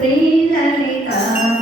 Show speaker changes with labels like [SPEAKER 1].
[SPEAKER 1] ప్రియులని కాసి